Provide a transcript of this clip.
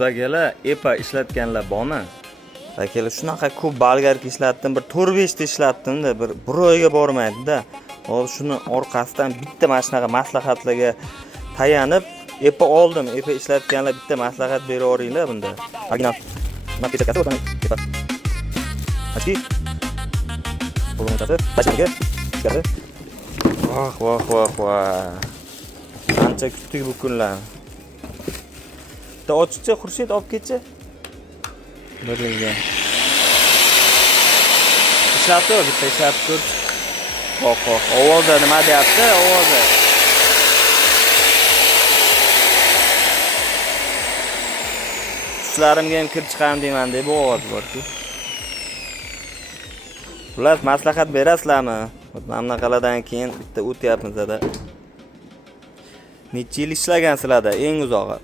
Ustagalar EPA ishlatganlar bormi? Akalar shunaqa ko'p bolgarka ishlatdim, bir 4-5 ta ishlatdim-da, bir oyga bormaydi-da. Hozir shuni orqasidan bitta mana shunaqa maslahatlarga tayanib EPA oldim. EPA ishlatganlar bitta maslahat bera oringlar bunda. Original. Mana bitta katta o'tani EPA. Achi. Qo'limizdagi tashlangi. Chiqadi. Voh. Qancha kutdik bu kunlarni. Bitta ochiqcha Xurshid olib ketchi. Biringa. Ishlatdi, bitta ishlatib tur. Xo'p. Ovozi nima deyapti? Ovozi. Ishlarimga ham kirib chiqaram deyman deb ovoz bor-ku. Xullas maslahat berasizlarmi? Mana bunaqalardan keyin bitta o'tyapmiz-da. Necha yil ishlagansizlarda eng uzog'i?